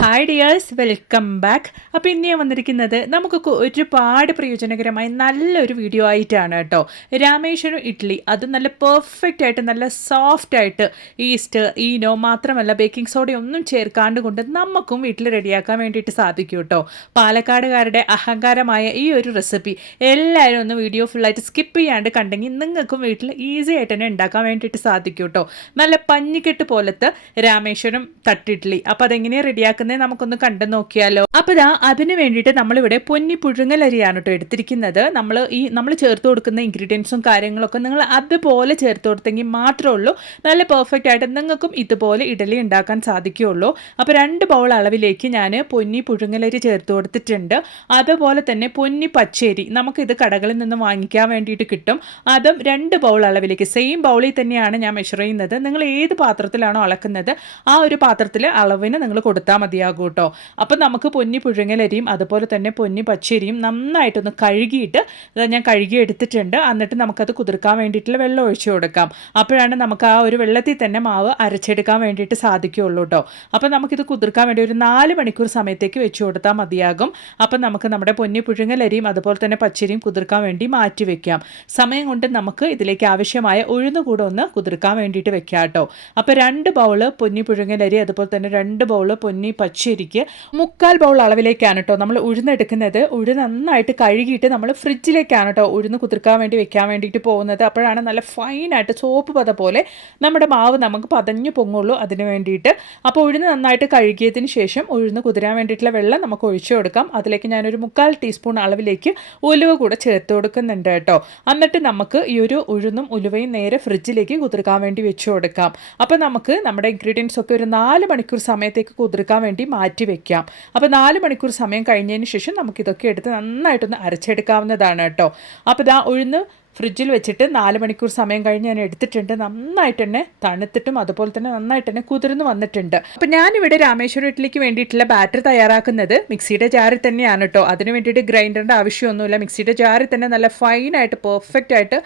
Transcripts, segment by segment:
Hi dears welcome back അപ്പോൾ ഇന്ന് ഞാൻ വന്നിരിക്കുന്നത് നമുക്കൊക്കെ ഒരുപാട് പ്രയോജനകരമായ നല്ലൊരു വീഡിയോ ആയിട്ടാണ് കേട്ടോ. രാമേശ്വരം ഇഡ്ഡലി അത് നല്ല പെർഫെക്റ്റ് ആയിട്ട് നല്ല സോഫ്റ്റ് ആയിട്ട് ഈസ്റ്റ് ഈനോ മാത്രമല്ല ബേക്കിംഗ് സോഡയൊന്നും ചേർക്കാണ്ട് കൊണ്ട് നമുക്കും വീട്ടിൽ റെഡിയാക്കാൻ വേണ്ടിയിട്ട് സാധിക്കും കേട്ടോ. പാലക്കാടുകാരുടെ അഹങ്കാരമായ ഈ ഒരു റെസിപ്പി എല്ലാവരും ഒന്ന് വീഡിയോ ഫുള്ളായിട്ട് സ്കിപ്പ് ചെയ്യാണ്ട് കണ്ടെങ്കിൽ നിങ്ങൾക്കും വീട്ടിൽ ഈസി ആയിട്ട് തന്നെ ഉണ്ടാക്കാൻ വേണ്ടിയിട്ട് സാധിക്കും കേട്ടോ. നല്ല പഞ്ഞിക്കെട്ട് പോലത്തെ രാമേശ്വരം തട്ടിഡ്ലി. അപ്പോൾ അതെങ്ങനെയാണ് റെഡിയാക്കുന്നത് നമുക്കൊന്ന് കണ്ടു നോക്കിയാലോ. അപ്പോൾ ഇതാ അതിന് വേണ്ടിയിട്ട് നമ്മളിവിടെ പൊന്നി പുഴുങ്ങലരിയാണ് കേട്ടോ എടുത്തിരിക്കുന്നത്. നമ്മൾ ഈ നമ്മൾ ചേർത്ത് കൊടുക്കുന്ന ഇൻഗ്രീഡിയൻസും കാര്യങ്ങളൊക്കെ നിങ്ങൾ അതുപോലെ ചേർത്ത് കൊടുത്തെങ്കിൽ മാത്രമേ ഉള്ളൂ. നല്ല പെർഫെക്റ്റ് ആയിട്ട് നിങ്ങൾക്കും ഇതുപോലെ ഇഡലി ഉണ്ടാക്കാൻ സാധിക്കുകയുള്ളൂ. അപ്പോൾ രണ്ട് ബൗൾ അളവിലേക്ക് ഞാൻ പൊന്നി പുഴുങ്ങലരി ചേർത്ത് കൊടുത്തിട്ടുണ്ട്. അതുപോലെ തന്നെ പൊന്നി പച്ചേരി നമുക്കിത് കടകളിൽ നിന്ന് വാങ്ങിക്കാൻ വേണ്ടിയിട്ട് കിട്ടും. അതും രണ്ട് ബൗൾ അളവിലേക്ക് സെയിം ബൗളിൽ തന്നെയാണ് ഞാൻ മെഷർ ചെയ്യുന്നത്. നിങ്ങൾ ഏത് പാത്രത്തിലാണോ അളക്കുന്നത് ആ ഒരു പാത്രത്തിൽ അളവിന് നിങ്ങൾ കൊടുത്താൽ മതിയാകും കേട്ടോ അപ്പം നമുക്ക് പൊന്നി പുഴുങ്ങലരിയും അതുപോലെ തന്നെ പൊന്നി പച്ചരിയും നന്നായിട്ടൊന്ന് കഴുകിയിട്ട് അത് ഞാൻ കഴുകി എടുത്തിട്ടുണ്ട്. എന്നിട്ട് നമുക്കത് കുതിർക്കാൻ വേണ്ടിയിട്ടുള്ള വെള്ളം ഒഴിച്ചു കൊടുക്കാം. അപ്പോഴാണ് നമുക്ക് ആ ഒരു വെള്ളത്തിൽ തന്നെ മാവ് അരച്ചെടുക്കാൻ വേണ്ടിയിട്ട് സാധിക്കുകയുള്ളൂ കേട്ടോ അപ്പം നമുക്കിത് കുതിർക്കാൻ വേണ്ടി ഒരു നാല് മണിക്കൂർ സമയത്തേക്ക് വെച്ച് കൊടുത്താൽ മതിയാകും. അപ്പം നമുക്ക് നമ്മുടെ പൊന്നി പുഴുങ്ങലരിയും അതുപോലെ തന്നെ പച്ചരിയും കുതിർക്കാൻ വേണ്ടി മാറ്റി വെക്കാം. സമയം കൊണ്ട് നമുക്ക് ഇതിലേക്ക് ആവശ്യമായ ഉഴുന്ന് കൂടെ ഒന്ന് കുതിർക്കാൻ വേണ്ടിയിട്ട് വെക്കാം കേട്ടോ അപ്പോൾ രണ്ട് ബൗൾ പൊന്നി പുഴുങ്ങലരി അതുപോലെ തന്നെ രണ്ട് ബൗൾ പൊന്നി പച്ചരിക്ക് മുക്കാൽ ബൗൾ അളവിലേക്കാണ് കേട്ടോ നമ്മൾ ഉഴുന്നെടുക്കുന്നത്. ഉഴുന്ന് നന്നായിട്ട് കഴുകിയിട്ട് നമ്മൾ ഫ്രിഡ്ജിലേക്കാണ് കേട്ടോ ഉഴുന്ന് കുതിർക്കാൻ വേണ്ടി വെക്കാൻ വേണ്ടിയിട്ട് പോകുന്നത്. അപ്പോഴാണ് നല്ല ഫൈനായിട്ട് സോപ്പ് പത പോലെ നമ്മുടെ മാവ് നമുക്ക് പതഞ്ഞു പൊങ്ങുള്ളൂ അതിന് വേണ്ടിയിട്ട്. അപ്പോൾ ഉഴുന്ന് നന്നായിട്ട് കഴുകിയതിന് ശേഷം ഉഴുന്ന് കുതിരാൻ വേണ്ടിയിട്ടുള്ള വെള്ളം നമുക്ക് ഒഴിച്ചു കൊടുക്കാം. അതിലേക്ക് ഞാനൊരു മുക്കാൽ ടീസ്പൂൺ അളവിലേക്ക് ഉലുവ കൂടെ ചേർത്ത് കൊടുക്കുന്നുണ്ട് കേട്ടോ എന്നിട്ട് നമുക്ക് ഈ ഒരു ഉഴുന്നും ഉലുവയും നേരെ ഫ്രിഡ്ജിലേക്ക് കുതിർക്കാൻ വേണ്ടി വെച്ചു കൊടുക്കാം. അപ്പോൾ നമുക്ക് നമ്മുടെ ഇൻഗ്രീഡിയൻസ് ഒക്കെ ഒരു നാല് മണിക്കൂർ സമയത്തേക്ക് കുതിർക്കാൻ വേണ്ടി മാറ്റി വെക്കാം. അപ്പോൾ നാല് മണിക്കൂർ സമയം കഴിഞ്ഞതിന് ശേഷം നമുക്കിതൊക്കെ എടുത്ത് നന്നായിട്ടൊന്ന് അരച്ചെടുക്കാവുന്നതാണ് കേട്ടോ. അപ്പോൾ ഇതാ ഉഴുന്ന് ഫ്രിഡ്ജിൽ വെച്ചിട്ട് നാല് മണിക്കൂർ സമയം കഴിഞ്ഞ് ഞാൻ എടുത്തിട്ടുണ്ട്. നന്നായിട്ട് തന്നെ തണുത്തിട്ടും അതുപോലെ തന്നെ നന്നായിട്ട് തന്നെ കുതിർന്ന് വന്നിട്ടുണ്ട്. അപ്പം ഞാനിവിടെ രാമേശ്വരം ഇഡ്ഡലിക്ക് വേണ്ടിയിട്ടുള്ള ബാറ്റർ തയ്യാറാക്കുന്നത് മിക്സിയുടെ ജാറിൽ തന്നെയാണ് കേട്ടോ അതിന് വേണ്ടിയിട്ട് ഗ്രൈൻഡറിന്റെ ആവശ്യമൊന്നുമില്ല. മിക്സിയുടെ ജാറിൽ തന്നെ നല്ല ഫൈനായിട്ട് പെർഫെക്റ്റ് ആയിട്ട്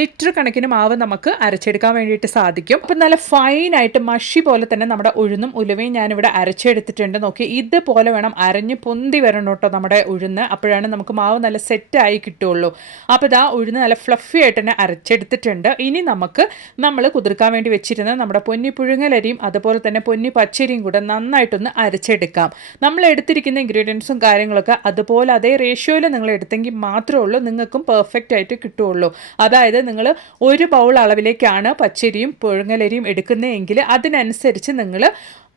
ലിറ്റർ കണക്കിന് മാവ് നമുക്ക് അരച്ചെടുക്കാൻ വേണ്ടിയിട്ട് സാധിക്കും. അപ്പം നല്ല ഫൈനായിട്ട് മഷി പോലെ തന്നെ നമ്മുടെ ഉഴുന്നും ഉലുവയും ഞാനിവിടെ അരച്ചെടുത്തിട്ടുണ്ട്. നോക്കി ഇതുപോലെ വേണം അരഞ്ഞ് പൊന്തി വരണം കേട്ടോ നമ്മുടെ ഉഴുന്ന്. അപ്പോഴാണ് നമുക്ക് മാവ് നല്ല സെറ്റായി കിട്ടുള്ളൂ അപ്പോൾ ഇതാ ഉഴുന്ന് നല്ല ഫ്ലഫി ആയിട്ട് തന്നെ അരച്ചെടുത്തിട്ടുണ്ട്. ഇനി നമുക്ക് നമ്മൾ കുതിർക്കാൻ വേണ്ടി വെച്ചിരുന്ന നമ്മുടെ പൊന്നി പുഴുങ്ങലരിയും അതുപോലെ തന്നെ പൊന്നി പച്ചരിയും കൂടെ നന്നായിട്ടൊന്ന് അരച്ചെടുക്കാം. നമ്മൾ എടുത്തിരിക്കുന്ന ഇൻഗ്രീഡിയൻസും കാര്യങ്ങളൊക്കെ അതുപോലെ അതേ റേഷ്യോയിൽ നിങ്ങൾ എടുത്തെങ്കിൽ മാത്രമേ ഉള്ളൂ നിങ്ങൾക്കും പെർഫെക്റ്റ് ആയിട്ട് കിട്ടുകയുള്ളൂ. അതായത് നിങ്ങൾ ഒരു ബൗൾ അളവിലേക്കാണ് പച്ചരിയും പുഴുങ്ങലരിയും എടുക്കുന്നതെങ്കിൽ അതിനനുസരിച്ച് നിങ്ങൾ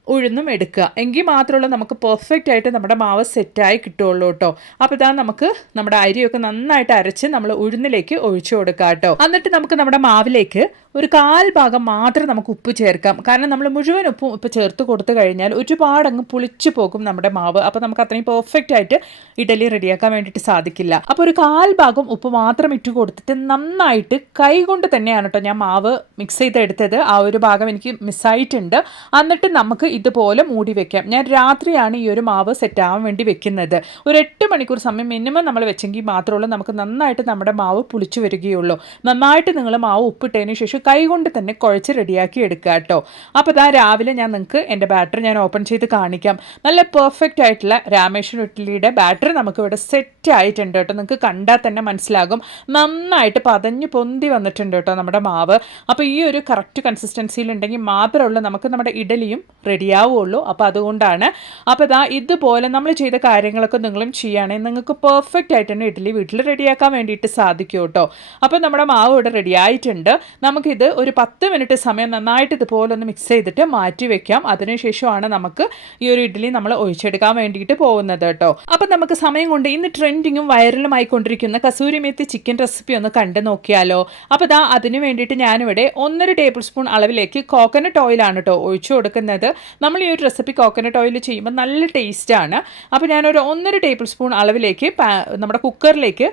ഉഴുന്നും എടുക്കുക. എങ്കിൽ മാത്രമല്ല നമുക്ക് പെർഫെക്റ്റ് ആയിട്ട് നമ്മുടെ മാവ് സെറ്റായി കിട്ടുള്ളൂ കേട്ടോ. അപ്പോൾ ഇതാ നമുക്ക് നമ്മുടെ അരിയൊക്കെ നന്നായിട്ട് അരച്ച് നമ്മൾ ഉഴുന്നിലേക്ക് ഒഴിച്ചു കൊടുക്കാം കേട്ടോ. എന്നിട്ട് നമുക്ക് നമ്മുടെ മാവിലേക്ക് ഒരു കാൽ ഭാഗം മാത്രം നമുക്ക് ഉപ്പ് ചേർക്കാം. കാരണം നമ്മൾ മുഴുവൻ ഉപ്പും ഇപ്പോൾ ചേർത്ത് കൊടുത്തു കഴിഞ്ഞാൽ ഒരുപാട് അങ്ങ് പുളിച്ചു പോകും നമ്മുടെ മാവ്. അപ്പോൾ നമുക്ക് അത്രയും പെർഫെക്റ്റ് ആയിട്ട് ഇഡലി റെഡിയാക്കാൻ വേണ്ടിയിട്ട് സാധിക്കില്ല. അപ്പോൾ ഒരു കാൽ ഭാഗം ഉപ്പ് മാത്രം ഇട്ട് കൊടുത്തിട്ട് നന്നായിട്ട് കൈ കൊണ്ട് തന്നെയാണ് കേട്ടോ ഞാൻ മാവ് മിക്സ് ചെയ്തെടുത്തത്. ആ ഒരു ഭാഗം എനിക്ക് മിസ്സായിട്ടുണ്ട് എന്നിട്ട് നമുക്ക് ഇതുപോലെ മൂടി വെക്കാം. ഞാൻ രാത്രിയാണ് ഈ ഒരു മാവ് സെറ്റ് ആവാൻ വേണ്ടി വെക്കുന്നത്. ഒരു എട്ട് മണിക്കൂർ സമയം മിനിമം നമ്മൾ വെച്ചെങ്കിൽ മാത്രമേ നമുക്ക് നന്നായിട്ട് നമ്മുടെ മാവ് പുളിച്ചു വരികയുള്ളൂ. നന്നായിട്ട് നിങ്ങൾ മാവ് ഉപ്പിട്ടതിന് ശേഷം കൈകൊണ്ട് തന്നെ കുഴച്ച് റെഡിയാക്കി എടുക്കുക കേട്ടോ. അപ്പോൾ ഇതാ രാവിലെ ഞാൻ നിങ്ങൾക്ക് എന്റെ ബാറ്റർ ഞാൻ ഓപ്പൺ ചെയ്ത് കാണിക്കാം. നല്ല പെർഫെക്റ്റ് ആയിട്ടുള്ള രാമേശ്വരം ഇഡ്ഡലിയുടെ ബാറ്റർ നമുക്ക് ഇവിടെ സെറ്റ് ആയിട്ടുണ്ട് കേട്ടോ. നിങ്ങൾക്ക് കണ്ടാൽ തന്നെ മനസ്സിലാകും. നന്നായിട്ട് പതഞ്ഞ് പൊന്തി വന്നിട്ടുണ്ട് കേട്ടോ നമ്മുടെ മാവ്. അപ്പോൾ ഈ ഒരു കറക്റ്റ് കൺസിസ്റ്റൻസിയിലുണ്ടെങ്കിൽ മാത്രമേ ഉള്ളൂ നമുക്ക് നമ്മുടെ ഇഡലിയും റെഡിയാവുള്ളൂ. അപ്പോൾ അതുകൊണ്ടാണ്. അപ്പോൾ ഇതാ ഇതുപോലെ നമ്മൾ ചെയ്ത കാര്യങ്ങളൊക്കെ നിങ്ങളും ചെയ്യുകയാണെങ്കിൽ നിങ്ങൾക്ക് പെർഫെക്റ്റ് ആയിട്ട് തന്നെ ഇഡ്ഡലി വീട്ടിൽ റെഡിയാക്കാൻ വേണ്ടിയിട്ട് സാധിക്കും കേട്ടോ. അപ്പോൾ നമ്മുടെ മാവ് ഇവിടെ റെഡി ആയിട്ടുണ്ട്. നമുക്കിത് ഒരു പത്ത് മിനിറ്റ് സമയം നന്നായിട്ട് ഇതുപോലെ ഒന്ന് മിക്സ് ചെയ്തിട്ട് മാറ്റി വെക്കാം. അതിനുശേഷമാണ് നമുക്ക് ഈ ഒരു ഇഡ്ഡലി നമ്മൾ ഒഴിച്ചെടുക്കാൻ വേണ്ടിയിട്ട് പോകുന്നത് കേട്ടോ. അപ്പം നമുക്ക് സമയം കൊണ്ട് ഇന്ന് ട്രെൻഡിങ്ങും വൈറലുമായി കൊണ്ടിരിക്കുന്ന കസൂരി മേത്തി ചിക്കൻ റെസിപ്പി ഒന്ന് കണ്ടു നോക്കിയാലോ. അപ്പോൾ ദാ അതിന് വേണ്ടിയിട്ട് ഞാനിവിടെ ഒന്നര ടേബിൾ സ്പൂൺ അളവിലേക്ക് കോക്കനട്ട് ഓയിലാണ് കേട്ടോ ഒഴിച്ചു കൊടുക്കുന്നത്. നമ്മൾ ഈ ഒരു റെസിപ്പി കോക്കനട്ട് ഓയിൽ ചെയ്യുമ്പോൾ നല്ല ടേസ്റ്റാണ് അപ്പോൾ ഞാനൊരു ഒന്നര ടേബിൾ സ്പൂൺ അളവിലേക്ക് നമ്മുടെ കുക്കറിലേക്ക്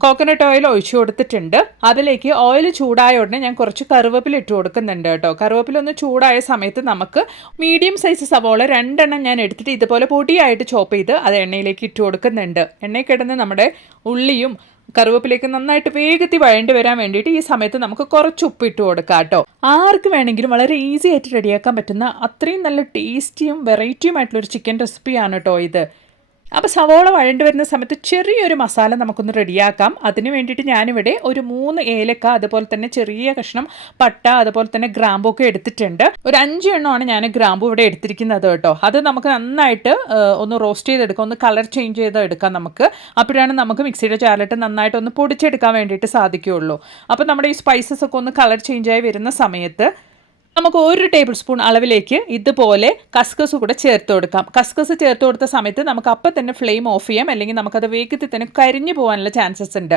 കോക്കനട്ട് ഓയിൽ ഒഴിച്ചു കൊടുത്തിട്ടുണ്ട്. അതിലേക്ക് ഓയിൽ ചൂടായ ഉടനെ ഞാൻ കുറച്ച് കറിവേപ്പില ഇട്ട് കൊടുക്കുന്നുണ്ട് കേട്ടോ. കറുവേപ്പില ഒന്ന് ചൂടായ സമയത്ത് നമുക്ക് മീഡിയം സൈസ് സവോള രണ്ടെണ്ണം ഞാൻ എടുത്തിട്ട് ഇതുപോലെ പൊടിയായിട്ട് ചോപ്പ് ചെയ്ത് അത് എണ്ണയിലേക്ക് ഇട്ട് കൊടുക്കുന്നുണ്ട്. എണ്ണയിൽ കിടന്ന് നമ്മുടെ ഉള്ളിയും കറിവേപ്പിലേക്ക് നന്നായിട്ട് വേഗത്തിൽ വഴണ്ടി വരാൻ വേണ്ടിയിട്ട് ഈ സമയത്ത് നമുക്ക് കുറച്ച് ഉപ്പിട്ട് കൊടുക്കാം കേട്ടോ. ആർക്ക് വേണമെങ്കിലും വളരെ ഈസി ആയിട്ട് റെഡിയാക്കാൻ പറ്റുന്ന അത്രയും നല്ല ടേസ്റ്റിയും വെറൈറ്റിയും ആയിട്ടുള്ള ഒരു ചിക്കൻ റെസിപ്പിയാണ് കേട്ടോ ഇത്. അപ്പോൾ സവോള വഴണ്ടി വരുന്ന സമയത്ത് ചെറിയൊരു മസാല നമുക്കൊന്ന് റെഡിയാക്കാം. അതിന് വേണ്ടിയിട്ട് ഞാനിവിടെ ഒരു മൂന്ന് ഏലക്ക അതുപോലെ തന്നെ ചെറിയ കഷ്ണം പട്ട അതുപോലെ തന്നെ ഗ്രാമ്പു ഒക്കെ എടുത്തിട്ടുണ്ട്. ഒരു അഞ്ച് എണ്ണമാണ് ഞാൻ ഗ്രാമ്പു ഇവിടെ എടുത്തിരിക്കുന്നത് കേട്ടോ. അത് നമുക്ക് നന്നായിട്ട് ഒന്ന് റോസ്റ്റ് ചെയ്തെടുക്കാം. ഒന്ന് കളർ ചേഞ്ച് ചെയ്ത് എടുക്കാം നമുക്ക്. അപ്പോഴാണ് നമുക്ക് മിക്സിയുടെ ചാലിട്ട് നന്നായിട്ട് ഒന്ന് പൊടിച്ചെടുക്കാൻ വേണ്ടിയിട്ട് സാധിക്കുകയുള്ളൂ. അപ്പോൾ നമ്മുടെ ഈ സ്പൈസസ് ഒക്കെ ഒന്ന് കളർ ചേഞ്ച് ആയി വരുന്ന സമയത്ത് നമുക്ക് ഒരു ടേബിൾ സ്പൂൺ അളവിലേക്ക് ഇതുപോലെ കസ്കസ് കൂടെ ചേർത്ത് കൊടുക്കാം. കസ്കസ് ചേർത്ത് കൊടുത്ത സമയത്ത് നമുക്ക് അപ്പം തന്നെ ഫ്ലെയിം ഓഫ് ചെയ്യാം. അല്ലെങ്കിൽ നമുക്കത് വേഗത്തിൽ തന്നെ കരിഞ്ഞു പോകാനുള്ള ചാൻസസ് ഉണ്ട്.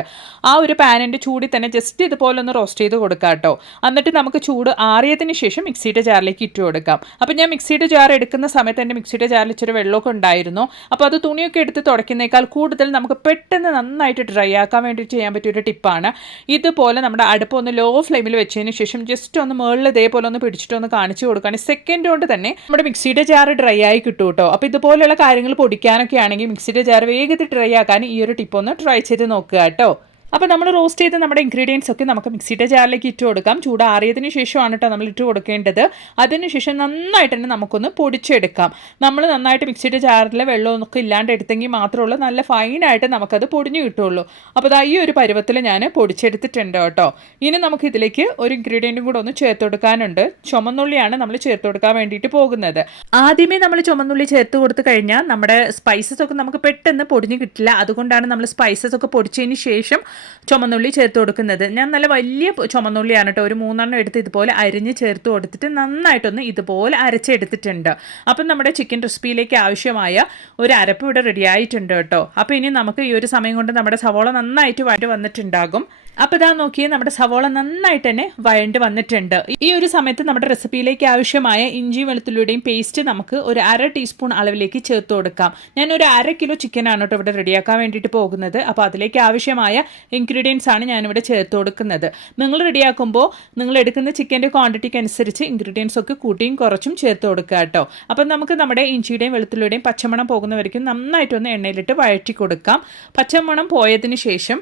ആ ഒരു പാനിന്റെ ചൂടിൽ തന്നെ ജസ്റ്റ് ഇതുപോലെ ഒന്ന് റോസ്റ്റ് ചെയ്ത് കൊടുക്കാം കേട്ടോ. എന്നിട്ട് നമുക്ക് ചൂട് ആറിയതിന് ശേഷം മിക്സിയുടെ ജാറിലേക്ക് ഇട്ട് കൊടുക്കാം. അപ്പോൾ ഞാൻ മിക്സിയുടെ ജാർ എടുക്കുന്ന സമയത്ത് എന്റെ മിക്സിയുടെ ജാറിൽ ഇച്ചിരി വെള്ളമൊക്കെ ഉണ്ടായിരുന്നു. അപ്പോൾ അത് തുണിയൊക്കെ എടുത്ത് തുടയ്ക്കുന്നേക്കാൾ കൂടുതൽ നമുക്ക് പെട്ടെന്ന് നന്നായിട്ട് ഡ്രൈ ആക്കാൻ വേണ്ടി ചെയ്യാൻ പറ്റിയൊരു ടിപ്പാണ്. ഇതുപോലെ നമ്മുടെ അടുപ്പ് ഒന്ന് ലോ ഫ്ലെയിമിൽ വെച്ചതിന് ശേഷം ജസ്റ്റ് ഒന്ന് മുകളിൽ ഇതേപോലെ ഒന്ന് പിടിച്ചിട്ടൊന്ന് കാണിച്ചു കൊടുക്കുകയാണെങ്കിൽ സെക്കൻഡ് കൊണ്ട് തന്നെ നമ്മുടെ മിക്സിയുടെ ജാർ ഡ്രൈ ആയി കിട്ടും കേട്ടോ. അപ്പോൾ ഇതുപോലെയുള്ള കാര്യങ്ങൾ പൊടിക്കാനൊക്കെ ആണെങ്കിൽ മിക്സിയുടെ ജാർ വേഗത്തിൽ ഡ്രൈ ആക്കാൻ ഈ ഒരു ടിപ്പ് ഒന്ന് ട്രൈ ചെയ്ത് നോക്കുക കേട്ടോ. അപ്പോൾ നമ്മൾ റോസ്റ്റ് ചെയ്ത് നമ്മുടെ ഇൻഗ്രീഡിയൻസ് ഒക്കെ നമുക്ക് മിക്സിയുടെ ജാറിലേക്ക് ഇട്ട് കൊടുക്കാം. ചൂടാറിയതിന് ശേഷമാണ് കേട്ടോ നമ്മൾ ഇട്ട് കൊടുക്കേണ്ടത്. അതിനുശേഷം നന്നായിട്ട് തന്നെ നമുക്കൊന്ന് പൊടിച്ചെടുക്കാം. നമ്മൾ നന്നായിട്ട് മിക്സിയുടെ ജാറിലെ വെള്ളമൊക്കെ ഇല്ലാണ്ട് എടുത്തെങ്കിൽ മാത്രമേ ഉള്ളൂ. നല്ല ഫൈനായിട്ട് നമുക്കത് പൊടിഞ്ഞു കിട്ടുള്ളൂ അപ്പോൾ ദാ ഈ ഒരു പരുവത്തിൽ ഞാൻ പൊടിച്ചെടുത്തിട്ടുണ്ട് കേട്ടോ ഇനി നമുക്ക് ഇതിലേക്ക് ഒരു ഇൻഗ്രീഡിയന്റും കൂടെ ഒന്ന് ചേർത്ത് കൊടുക്കാനുണ്ട്. ചുമന്നുള്ളിയാണ് നമ്മൾ ചേർത്ത് കൊടുക്കാൻ വേണ്ടിയിട്ട് പോകുന്നത്. ആദ്യമേ നമ്മൾ ചുമന്നുള്ളി ചേർത്ത് കൊടുത്തു കഴിഞ്ഞാൽ നമ്മുടെ സ്പൈസസ് ഒക്കെ നമുക്ക് പെട്ടെന്ന് പൊടിഞ്ഞു കിട്ടില്ല. അതുകൊണ്ടാണ് നമ്മൾ സ്പൈസസ് ഒക്കെ പൊടിച്ചതിന് ശേഷം ചുമന്നുള്ളി ചേർത്ത് കൊടുക്കുന്നത്. ഞാൻ നല്ല വലിയ ചുമന്നുള്ളിയാണ് കേട്ടോ ഒരു മൂന്നെണ്ണം എടുത്ത് ഇതുപോലെ അരിഞ്ഞ് ചേർത്ത് കൊടുത്തിട്ട് നന്നായിട്ടൊന്ന് ഇതുപോലെ അരച്ചെടുത്തിട്ടുണ്ട്. അപ്പം നമ്മുടെ ചിക്കൻ റെസിപ്പിയിലേക്ക് ആവശ്യമായ ഒരു അരപ്പ് ഇവിടെ റെഡി ആയിട്ടുണ്ട് കേട്ടോ അപ്പോൾ ഇനി നമുക്ക് ഈ ഒരു സമയം കൊണ്ട് നമ്മുടെ സവോള നന്നായിട്ട് വഴി വന്നിട്ടുണ്ടാകും. അപ്പോൾ ഇതാ നോക്കിയേ നമ്മുടെ സവോള നന്നായിട്ട് തന്നെ വഴണ്ട് വന്നിട്ടുണ്ട്. ഈ ഒരു സമയത്ത് നമ്മുടെ റെസിപ്പിയിലേക്ക് ആവശ്യമായ ഇഞ്ചി വെളുത്തുള്ളിയുടെയും പേസ്റ്റ് നമുക്ക് ഒരു അര ടീസ്പൂൺ അളവിലേക്ക് ചേർത്ത് കൊടുക്കാം. ഞാൻ ഒരു അര കിലോ ചിക്കനാണ് കേട്ടോ ഇവിടെ റെഡിയാക്കാൻ വേണ്ടിയിട്ട് പോകുന്നത്. അപ്പോൾ അതിലേക്ക് ആവശ്യമായ ഇൻഗ്രീഡിയൻസ് ആണ് ഞാനിവിടെ ചേർത്ത് കൊടുക്കുന്നത്. നിങ്ങൾ റെഡിയാക്കുമ്പോൾ നിങ്ങൾ എടുക്കുന്ന ചിക്കന്റെ ക്വാണ്ടിറ്റിക്ക് അനുസരിച്ച് ഇൻഗ്രീഡിയൻസ് ഒക്കെ കൂട്ടിയും കുറച്ചും ചേർത്ത് കൊടുക്കുക കേട്ടോ. അപ്പം നമുക്ക് നമ്മുടെ ഇഞ്ചിയുടെയും വെളുത്തുള്ളിയുടെയും പച്ചമണം പോകുന്നവരേക്കും നന്നായിട്ടൊന്ന് എണ്ണയിലിട്ട് വഴറ്റി കൊടുക്കാം. പച്ചമണം പോയതിന് ശേഷം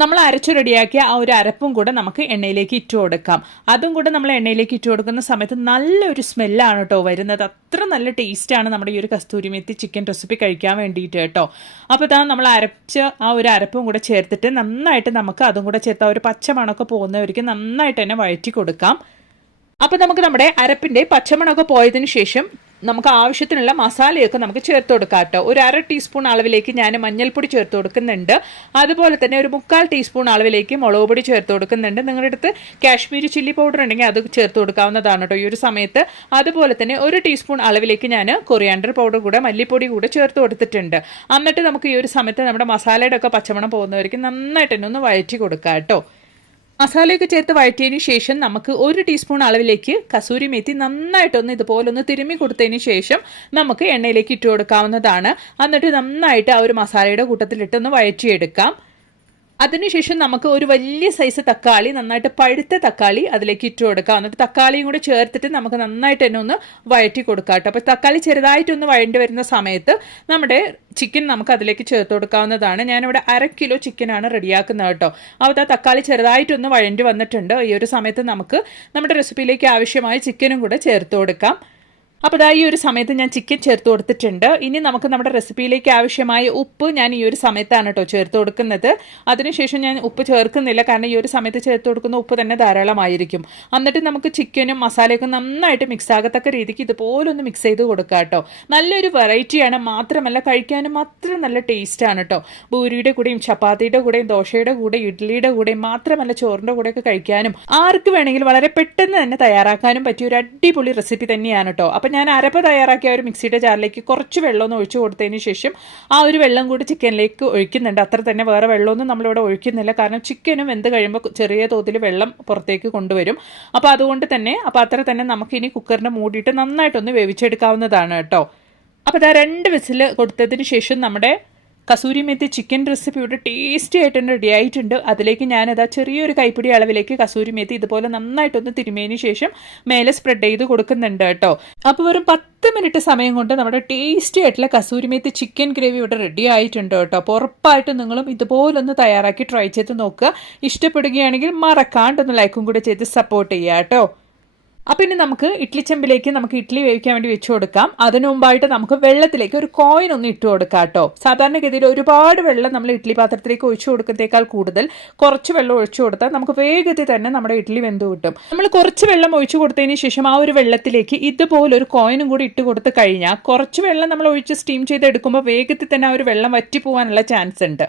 നമ്മൾ അരച്ചു റെഡിയാക്കിയ ആ ഒരു അരപ്പും കൂടെ നമുക്ക് എണ്ണയിലേക്ക് ഇട്ട് കൊടുക്കാം. അതും കൂടെ നമ്മൾ എണ്ണയിലേക്ക് ഇട്ട് കൊടുക്കുന്ന സമയത്ത് നല്ലൊരു സ്മെല്ലാണ് കേട്ടോ വരുന്നത്. അത്ര നല്ല ടേസ്റ്റാണ് നമ്മുടെ ഈ ഒരു കസ്തൂരി മെത്തി ചിക്കൻ റെസിപ്പി കഴിക്കാൻ വേണ്ടിയിട്ട് കേട്ടോ. അപ്പോൾ ഇതാ നമ്മൾ അരച്ച ആ ഒരു അരപ്പും കൂടെ ചേർത്തിട്ട് നന്നായിട്ട് നമുക്ക് അതും കൂടെ ചേർത്ത് ആ ഒരു പച്ചമണമൊക്കെ പോകുന്നവർക്ക് നന്നായിട്ട് തന്നെ വഴറ്റി കൊടുക്കാം. അപ്പോൾ നമുക്ക് നമ്മുടെ അരപ്പിന്റെ പച്ചമണമൊക്കെ പോയതിന് ശേഷം നമുക്ക് ആവശ്യത്തിനുള്ള മസാലയൊക്കെ നമുക്ക് ചേർത്ത് കൊടുക്കാം കേട്ടോ. ഒരു അര ടീസ്പൂൺ അളവിലേക്ക് ഞാൻ മഞ്ഞൾപ്പൊടി ചേർത്ത് കൊടുക്കുന്നുണ്ട്. അതുപോലെ തന്നെ ഒരു മുക്കാൽ ടീസ്പൂൺ അളവിലേക്ക് മുളക് പൊടി ചേർത്ത് കൊടുക്കുന്നുണ്ട്. നിങ്ങളുടെ അടുത്ത് കാശ്മീരി ചില്ലി പൗഡർ ഉണ്ടെങ്കിൽ അത് ചേർത്ത് കൊടുക്കാവുന്നതാണ് കേട്ടോ ഈ ഒരു സമയത്ത്. അതുപോലെ തന്നെ ഒരു ടീസ്പൂൺ അളവിലേക്ക് ഞാൻ കൊറിയാണ്ടർ പൗഡർ കൂടെ മല്ലിപ്പൊടി കൂടെ ചേർത്ത് കൊടുത്തിട്ടുണ്ട്. എന്നിട്ട് നമുക്ക് ഈ ഒരു സമയത്ത് നമ്മുടെ മസാലയുടെ ഒക്കെ പച്ചമണം പോകുന്നവർക്ക് നന്നായിട്ട് തന്നെ ഒന്ന് വഴറ്റി കൊടുക്കാം കേട്ടോ. മസാലയൊക്കെ ചേർത്ത് വഴറ്റിയതിന് ശേഷം നമുക്ക് ഒരു ടീസ്പൂൺ അളവിലേക്ക് കസൂരി മേത്തി നന്നായിട്ടൊന്ന് ഇതുപോലെ ഒന്ന് തിരുമ്മി കൊടുത്തതിന് ശേഷം നമുക്ക് എണ്ണയിലേക്ക് ഇട്ട് കൊടുക്കാവുന്നതാണ്. എന്നിട്ട് നന്നായിട്ട് ആ ഒരു മസാലയുടെ കൂട്ടത്തിലിട്ടൊന്ന് വഴറ്റിയെടുക്കാം. അതിനുശേഷം നമുക്ക് ഒരു വലിയ സൈസ് തക്കാളി നന്നായിട്ട് പഴുത്ത തക്കാളി അതിലേക്ക് ഇട്ട് കൊടുക്കാം. എന്നിട്ട് തക്കാളിയും കൂടെ ചേർത്തിട്ട് നമുക്ക് നന്നായിട്ട് തന്നെ ഒന്ന് വഴറ്റി കൊടുക്കാം കേട്ടോ. അപ്പോൾ തക്കാളി ചെറുതായിട്ടൊന്ന് വഴണ്ടി വരുന്ന സമയത്ത് നമ്മുടെ ചിക്കൻ നമുക്ക് അതിലേക്ക് ചേർത്ത് കൊടുക്കാവുന്നതാണ്. ഞാനിവിടെ അര കിലോ ചിക്കനാണ് റെഡിയാക്കുന്നത് കേട്ടോ. അപ്പോൾ ആ തക്കാളി ചെറുതായിട്ടൊന്ന് വഴണ്ടി വന്നിട്ടുണ്ട്. ഈ ഒരു സമയത്ത് നമുക്ക് നമ്മുടെ റെസിപ്പിയിലേക്ക് ആവശ്യമായ ചിക്കനും കൂടെ ചേർത്ത് കൊടുക്കാം. അപ്പോൾ ഇതാ ഈ ഒരു സമയത്ത് ഞാൻ ചിക്കൻ ചേർത്ത് കൊടുത്തിട്ടുണ്ട്. ഇനി നമുക്ക് നമ്മുടെ റെസിപ്പിയിലേക്ക് ആവശ്യമായ ഉപ്പ് ഞാൻ ഈ ഒരു സമയത്താണ് കേട്ടോ ചേർത്ത് കൊടുക്കുന്നത്. അതിനുശേഷം ഞാൻ ഉപ്പ് ചേർക്കുന്നില്ല. കാരണം ഈ ഒരു സമയത്ത് ചേർത്ത് കൊടുക്കുന്ന ഉപ്പ് തന്നെ ധാരാളമായിരിക്കും. എന്നിട്ട് നമുക്ക് ചിക്കനും മസാലയൊക്കെ നന്നായിട്ട് മിക്സ് ആകത്തക്ക രീതിക്ക് ഇതുപോലെ ഒന്ന് മിക്സ് ചെയ്ത് കൊടുക്കുക കേട്ടോ നല്ലൊരു വെറൈറ്റിയാണ് മാത്രമല്ല കഴിക്കാനും അത്ര നല്ല ടേസ്റ്റാണ് കേട്ടോ ഭൂരിയുടെ കൂടെയും ചപ്പാത്തിയുടെ കൂടെയും ദോശയുടെ കൂടെ ഇഡ്ഡലിയുടെ കൂടെയും മാത്രമല്ല ചോറിന്റെ കൂടെയൊക്കെ കഴിക്കാനും ആർക്ക് വേണമെങ്കിലും വളരെ പെട്ടെന്ന് തന്നെ തയ്യാറാക്കാനും പറ്റിയ ഒരു അടിപൊളി റെസിപ്പി തന്നെയാണ് കേട്ടോ അപ്പം ഞാൻ അരപ്പ് തയ്യാറാക്കിയ ഒരു മിക്സിയുടെ ജാറിലേക്ക് കുറച്ച് വെള്ളം ഒന്ന് ഒഴിച്ചു കൊടുത്തതിന് ശേഷം ആ ഒരു വെള്ളം കൂടി ചിക്കനിലേക്ക് ഒഴിക്കുന്നുണ്ട്. അത്ര തന്നെ വേറെ വെള്ളമൊന്നും നമ്മളിവിടെ ഒഴിക്കുന്നില്ല. കാരണം ചിക്കനും വെന്ത് കഴിയുമ്പോൾ ചെറിയ തോതിൽ വെള്ളം പുറത്തേക്ക് കൊണ്ടുവരും. അപ്പോൾ അതുകൊണ്ട് തന്നെ അപ്പോൾ അത്ര തന്നെ നമുക്കിനി കുക്കറിനെ മൂടിയിട്ട് നന്നായിട്ടൊന്ന് വേവിച്ചെടുക്കാവുന്നതാണ് കേട്ടോ. അപ്പോൾ ഇതാ രണ്ട് വിസിൽ കൊടുത്തതിന് ശേഷം നമ്മുടെ കസൂരി മെത്തി ചിക്കൻ റെസിപ്പി ഇവിടെ ടേസ്റ്റി ആയിട്ട് തന്നെ റെഡി ആയിട്ടുണ്ട്. അതിലേക്ക് ഞാനതാ ചെറിയൊരു കൈപ്പിടി അളവിലേക്ക് കസൂരി മെത്തി ഇതുപോലെ നന്നായിട്ടൊന്ന് തിരുമേന് ശേഷം മേലെ സ്പ്രെഡ് ചെയ്ത് കൊടുക്കുന്നുണ്ട് കേട്ടോ. അപ്പോൾ വെറും പത്ത് മിനിറ്റ് സമയം കൊണ്ട് നമ്മുടെ ടേസ്റ്റി ആയിട്ടുള്ള കസൂരി മെത്തി ചിക്കൻ ഗ്രേവി ഇവിടെ റെഡി ആയിട്ടുണ്ട് കേട്ടോ. അപ്പോൾ ഉറപ്പായിട്ടും നിങ്ങളും ഇതുപോലൊന്ന് തയ്യാറാക്കി ട്രൈ ചെയ്ത് നോക്കുക. ഇഷ്ടപ്പെടുകയാണെങ്കിൽ മറക്കാണ്ടൊന്ന് ലൈക്കും കൂടെ ചെയ്ത് സപ്പോർട്ട് ചെയ്യുക കേട്ടോ. അപ്പം ഇനി നമുക്ക് ഇഡ്ലി ചെമ്പിലേക്ക് നമുക്ക് ഇഡ്ലി വേവിക്കാൻ വേണ്ടി വെച്ചു കൊടുക്കാം. അതിനു മുമ്പായിട്ട് നമുക്ക് വെള്ളത്തിലേക്ക് ഒരു കോയിൻ ഒന്ന് ഇട്ട് കൊടുക്കാം കേട്ടോ. സാധാരണഗതിയിൽ ഒരുപാട് വെള്ളം നമ്മൾ ഇഡ്ലി പാത്രത്തിലേക്ക് ഒഴിച്ചു കൊടുക്കുന്നേക്കാൾ കൂടുതൽ കുറച്ച് വെള്ളം ഒഴിച്ചു കൊടുത്താൽ നമുക്ക് വേഗത്തിൽ തന്നെ നമ്മുടെ ഇഡ്ലി വെന്ത് കിട്ടും. നമ്മൾ കുറച്ച് വെള്ളം ഒഴിച്ചു കൊടുത്തതിന് ശേഷം ആ ഒരു വെള്ളത്തിലേക്ക് ഇതുപോലെ ഒരു കോയിനും കൂടി ഇട്ട് കൊടുത്ത് കഴിഞ്ഞാൽ കുറച്ച് വെള്ളം നമ്മൾ ഒഴിച്ച് സ്റ്റീം ചെയ്ത് എടുക്കുമ്പോൾ വേഗത്തിൽ തന്നെ ആ ഒരു വെള്ളം വറ്റി പോകാനുള്ള ചാൻസ് ഉണ്ട്.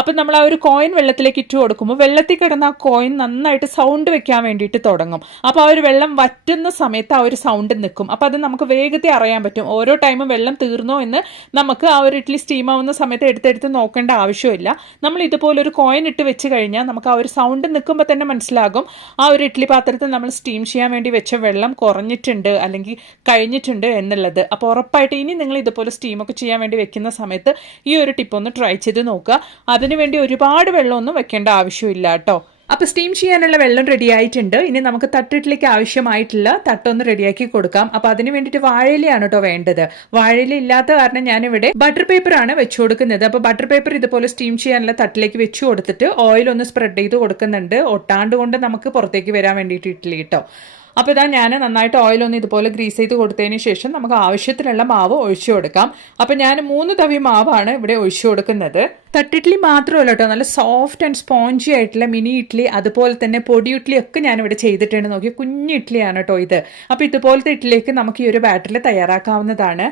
അപ്പം നമ്മൾ ആ ഒരു കോയിൻ വെള്ളത്തിലേക്ക് ഇട്ട് കൊടുക്കുമ്പോൾ വെള്ളത്തിൽ കിടന്ന ആ കോയിൻ നന്നായിട്ട് സൗണ്ട് വെക്കാൻ വേണ്ടിയിട്ട് തുടങ്ങും. അപ്പോൾ ആ ഒരു വെള്ളം വറ്റുന്ന സമയത്ത് ആ ഒരു സൗണ്ട് നിൽക്കും. അപ്പോൾ അത് നമുക്ക് വേഗത്തിൽ അറിയാൻ പറ്റും. ഓരോ ടൈമും വെള്ളം തീർന്നോ എന്ന് നമുക്ക് ആ ഒരു ഇഡ്ഡലി സ്റ്റീം ആവുന്ന സമയത്ത് എടുത്തെടുത്ത് നോക്കേണ്ട ആവശ്യമില്ല. നമ്മൾ ഇതുപോലെ ഒരു കോയിൻ ഇട്ട് വെച്ച് കഴിഞ്ഞാൽ നമുക്ക് ആ ഒരു സൗണ്ട് നിൽക്കുമ്പോൾ തന്നെ മനസ്സിലാകും. ആ ഒരു ഇഡ്ലി പാത്രത്തിൽ നമ്മൾ സ്റ്റീം ചെയ്യാൻ വേണ്ടി വെച്ച വെള്ളം കുറഞ്ഞിട്ടുണ്ട് അല്ലെങ്കിൽ കഴിഞ്ഞിട്ടുണ്ട് എന്നുള്ളത്. അപ്പോൾ ഉറപ്പായിട്ട് ഇനി നിങ്ങൾ ഇതുപോലെ സ്റ്റീമൊക്കെ ചെയ്യാൻ വേണ്ടി വെക്കുന്ന സമയത്ത് ഈ ഒരു ടിപ്പ് ഒന്ന് ട്രൈ ചെയ്ത് നോക്കുക. അതിനുവേണ്ടി ഒരുപാട് വെള്ളമൊന്നും വെക്കേണ്ട ആവശ്യമില്ല കേട്ടോ. അപ്പോൾ സ്റ്റീം ചെയ്യാനുള്ള വെള്ളം റെഡി ആയിട്ടുണ്ട്. ഇനി നമുക്ക് തട്ടിട്ടിലേക്ക് ആവശ്യമായിട്ടുള്ള തട്ടൊന്ന് റെഡിയാക്കി കൊടുക്കാം. അപ്പോൾ അതിന് വേണ്ടിയിട്ട് വാഴയിലയാണ് കേട്ടോ വേണ്ടത്. വാഴയില ഇല്ലാത്ത കാരണം ഞാനിവിടെ ബട്ടർ പേപ്പർ ആണ് വെച്ചു കൊടുക്കുന്നത്. അപ്പോൾ ബട്ടർ പേപ്പർ ഇതുപോലെ സ്റ്റീം ചെയ്യാനുള്ള തട്ടിലേക്ക് വെച്ചു കൊടുത്തിട്ട് ഓയിൽ ഒന്ന് സ്പ്രെഡ് ചെയ്ത് കൊടുക്കുന്നുണ്ട്. ഒട്ടാണ്ട് കൊണ്ട് നമുക്ക് പുറത്തേക്ക് വരാൻ വേണ്ടിയിട്ട് ഇഡ്ഡലി കേട്ടോ അപ്പോൾ ഇതാ ഞാൻ നന്നായിട്ട് ഓയിലൊന്ന് ഇതുപോലെ ഗ്രീസ് ചെയ്ത് കൊടുത്തതിന് ശേഷം നമുക്ക് ആവശ്യത്തിനുള്ള മാവ് ഒഴിച്ചു കൊടുക്കാം. അപ്പോൾ ഞാൻ മൂന്ന് തവി മാവാണ് ഇവിടെ ഒഴിച്ചു കൊടുക്കുന്നത്. തട്ടിഡ്ലി മാത്രമല്ല കേട്ടോ നല്ല സോഫ്റ്റ് ആൻഡ് സ്പോഞ്ചി ആയിട്ടുള്ള മിനി ഇഡ്ഡലി അതുപോലെ തന്നെ പൊടി ഇഡ്ഡലി ഒക്കെ ഞാൻ ഇവിടെ ചെയ്തിട്ടുണ്ട്. നോക്കി കുഞ്ഞു ഇഡ്ഡലിയാണ് കേട്ടോ ഇത്. അപ്പോൾ ഇതുപോലത്തെ ഇഡ്ഡലിക്ക് നമുക്ക് ഈ ഒരു ബാറ്ററിൽ തയ്യാറാക്കാവുന്നതാണ്.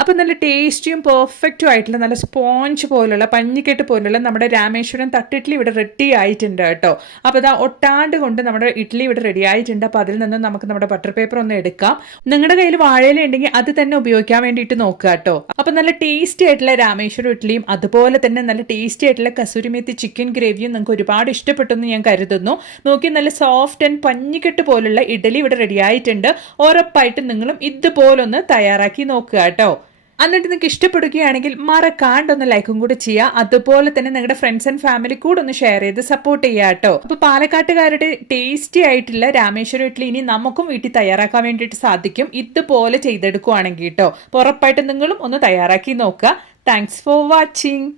അപ്പോൾ നല്ല ടേസ്റ്റിയും പെർഫെക്റ്റും ആയിട്ടുള്ള നല്ല സ്പോഞ്ച് പോലുള്ള പഞ്ഞിക്കെട്ട് പോലുള്ള നമ്മുടെ രാമേശ്വരം തട്ടിഡ്ലി ഇവിടെ റെഡി ആയിട്ടുണ്ട് കേട്ടോ. അപ്പോൾ ഇതാ ഒട്ടാണ്ട് കൊണ്ട് നമ്മുടെ ഇഡ്ഡലി ഇവിടെ റെഡി ആയിട്ടുണ്ട്. അപ്പോൾ അതിൽ നിന്ന് നമുക്ക് നമ്മുടെ ബട്ടർ പേപ്പർ ഒന്ന് എടുക്കാം. നിങ്ങളുടെ കയ്യിൽ വാഴയില ഉണ്ടെങ്കിൽ അത് തന്നെ ഉപയോഗിക്കാൻ വേണ്ടിയിട്ട് നോക്കുക കേട്ടോ. അപ്പോൾ നല്ല ടേസ്റ്റി ആയിട്ടുള്ള രാമേശ്വരം ഇഡ്ഡലിയും അതുപോലെ തന്നെ നല്ല ടേസ്റ്റി ആയിട്ടുള്ള കസൂരിമേത്തി ചിക്കൻ ഗ്രേവിയും നിങ്ങൾക്ക് ഒരുപാട് ഇഷ്ടപ്പെട്ടെന്ന് ഞാൻ കരുതുന്നു. നോക്കി നല്ല സോഫ്റ്റ് ആൻഡ് പഞ്ഞിക്കെട്ട് പോലുള്ള ഇഡ്ഡലി ഇവിടെ റെഡി ആയിട്ടുണ്ട്. ഉറപ്പായിട്ടും നിങ്ങളും ഇതുപോലൊന്ന് തയ്യാറാക്കി നോക്കുക കേട്ടോ. എന്നിട്ട് നിങ്ങൾക്ക് ഇഷ്ടപ്പെടുകയാണെങ്കിൽ മറക്കാണ്ട് ഒന്ന് ലൈക്കും കൂടി ചെയ്യുക അതുപോലെ തന്നെ നിങ്ങളുടെ ഫ്രണ്ട്സ് ആൻഡ് ഫാമിലി കൂടെ ഒന്ന് ഷെയർ ചെയ്ത് സപ്പോർട്ട് ചെയ്യുക കേട്ടോ അപ്പൊ പാലക്കാട്ടുകാരുടെ ടേസ്റ്റി ആയിട്ടുള്ള രാമേശ്വരം ഇഡ്ഡലി ഇനി നമുക്കും വീട്ടിൽ തയ്യാറാക്കാൻ വേണ്ടിയിട്ട് സാധിക്കും. ഇതുപോലെ ചെയ്തെടുക്കുവാണെങ്കിൽ കേട്ടോ ഉറപ്പായിട്ട് നിങ്ങളും ഒന്ന് തയ്യാറാക്കി നോക്കുക. Thanks for watching